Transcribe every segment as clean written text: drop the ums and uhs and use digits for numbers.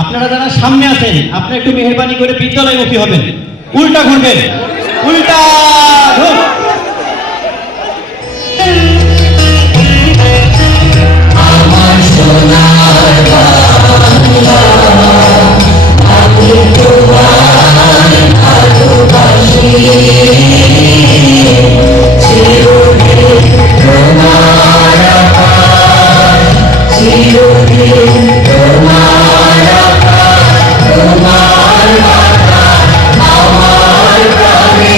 আপনারা যারা সামনে আছেন আপনারা একটু মেহেরবানি করে বিদ্যালয়মুখী হবেন, উল্টা ঘুরবেন, উল্টা ঘুর। আমার সোনার বাংলা আমি তোমায় ভালোবাসি, চিরদিন তোমার আকাশ, চিরদিন তোমার আকাশ, তোমার বাতাস আমার প্রাণে।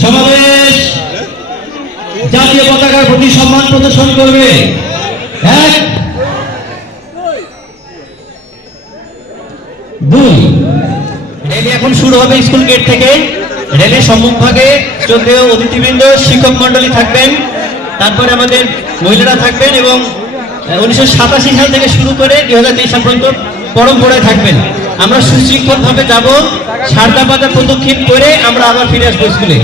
সমাবেশ জাতীয় পতাকার প্রতি সম্মান প্রদর্শন করবে। এক, দুই। র্যালি এখন শুরু হবে স্কুল গেট থেকে। র্যালির সম্মুখভাগে শ্রদ্ধেয় অতিথিবৃন্দ, শিক্ষক মন্ডলী থাকবেন, তারপরে আমাদের মহিলারা থাকবেন এবং 1987 সাল থেকে শুরু করে 2023 সাল পর্যন্ত পরম্পরায় থাকবেন। আমরা সুশৃঙ্খলভাবে যাব, সারদা বাজার প্রদক্ষিণ করে আমরা আবার ফিরে আসবো স্কুলে।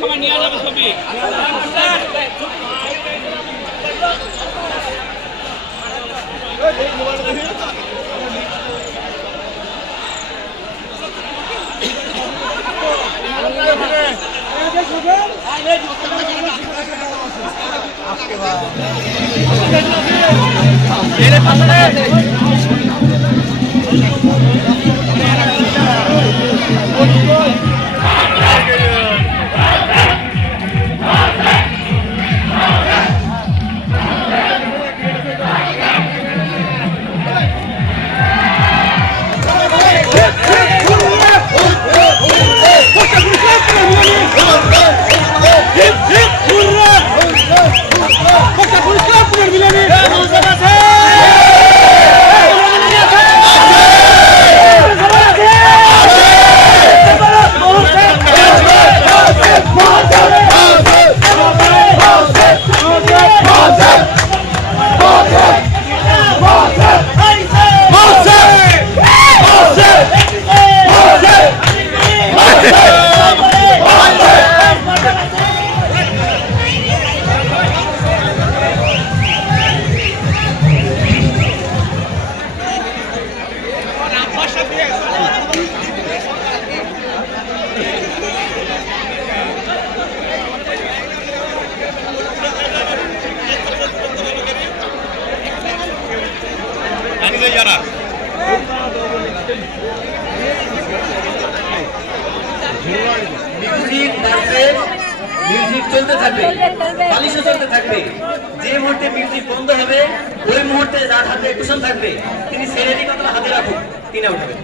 সবাই নিয়ে যাবে ছবি। মিউজিক চলতে থাকবে, বালিশও চলতে থাকবে। যে মুহূর্তে মিউজিক বন্ধ হবে ওই মুহূর্তে যার হাতে কুশন থাকবে তিনি সেরেনি কথা হাতে রাখুন, তিনি উঠাবেন।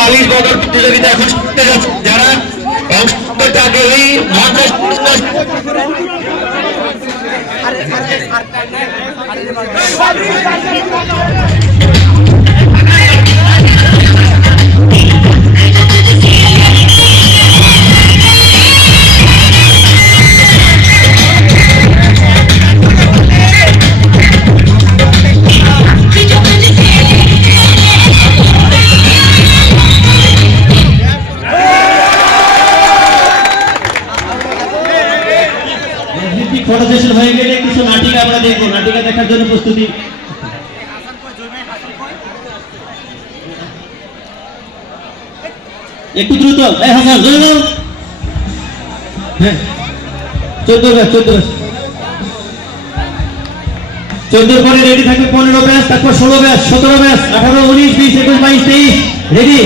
বালিশ বদল প্রতিযোগিতা এখন শুনতে যাচ্ছে, যারা অংশ করতে আগ্রহী ফটো সেশন হয়ে গেলে কিছু নাটিকা আমরা দেখবো, নাটিকা দেখার জন্য প্রস্তুতি। একটু দ্রুত, হাসান জোরে দাও। হ্যাঁ 14 ব্যাচ 14 পরে রেডি থাকবে 15 ব্যাচ, তারপর 16 ব্যাচ, 17 ব্যাচ, 18, 19, 20, 21, 22, 23 রেডি।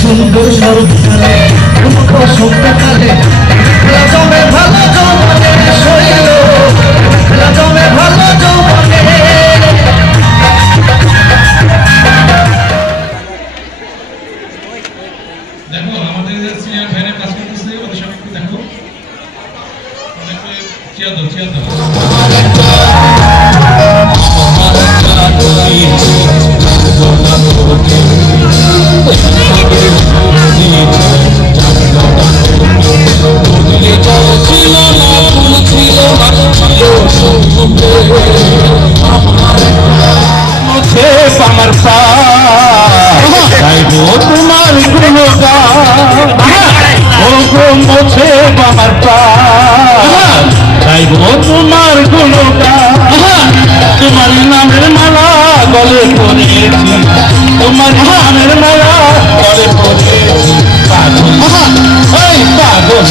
সুন্দর সরকারে মুখ সন্তাকালে খেলা জমে ভালো যৌবনে শৈল খেলা জমে ভালো যৌবনে দেখো আমাদের সিনিয়র ভাইরা কাজ করতেছে ওদের সব একটু দেখো অনেকে চেয়ার দাও আমার গাইবো তোমার গুণগান ও গো মোছে আমার গাইবো তোমার গুণগান তোমার নামের মালা গলে পড়েছি তোমার নামের মালা গলে পড়েছি পাগল পাগল